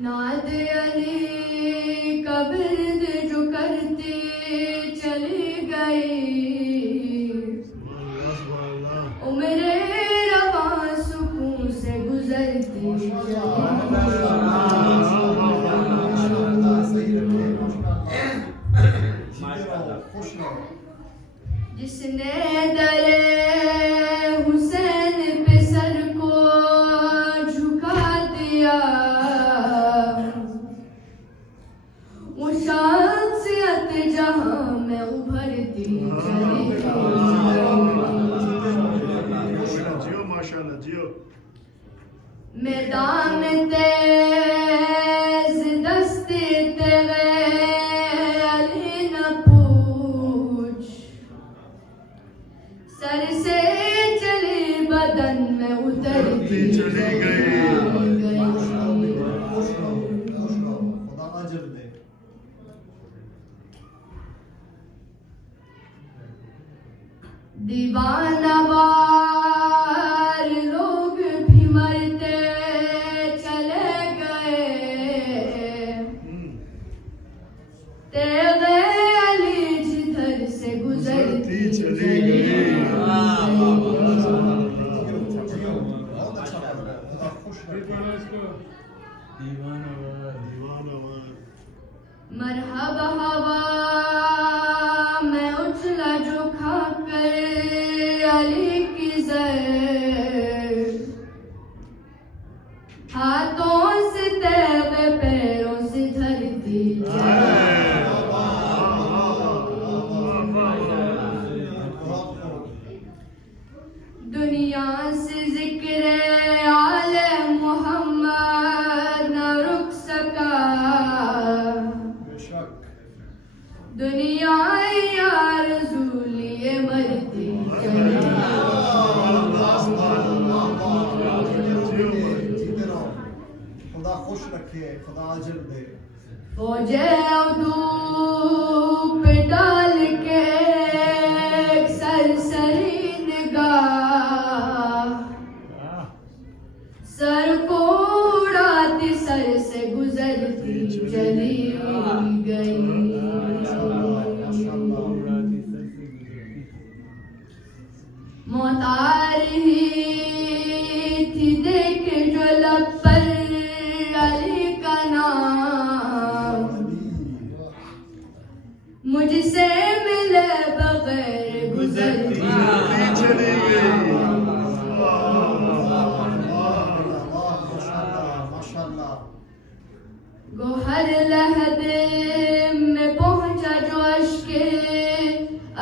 नाद अली का विर्द जो करते चले गए, उम्र रवा सुकून से गुजरती जिसने दरे हुसैन पे सर को झुका दिया, वो शख्सियत जहां में उभरती चली मैदान तेज दस्ते तेरे अली न पूछ, सर से चले बदन में उतरती चली गई। दीवानावार लोग भी मरते चले गए, तेरे अली जिधर से गुजरती चली गई। मरहबा हवा मैं उछला जो खाकर अली की जर, हाथों से तेरे पैरों से धरती दुनिया से जिक्र आले मोहम्मद न रुक सका, दुनिया यार ज़ूलिए मरती खुदा खुश रखे, खुदा अजर दे। फौजे धूप डाल के सरसरी निगाह, सर को उड़ाती सर से गुजरती चली गई। मौत आ रही थी देख जो लब पर अली का नाम, मुझसे मिले बगैर गुजरती चली गई। गोहर लहदे में पहुंचा जो अश्के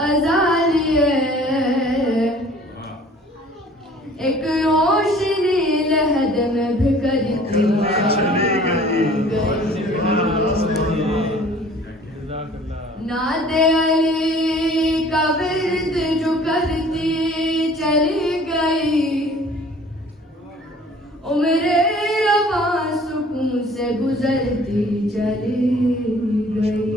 अज़ालिए, एक रोशनी लहद में बिखरती चली गई। नाद अली का विर्द जो करती चली गई, उम्र रवा सुकून से गुजरती चली गई।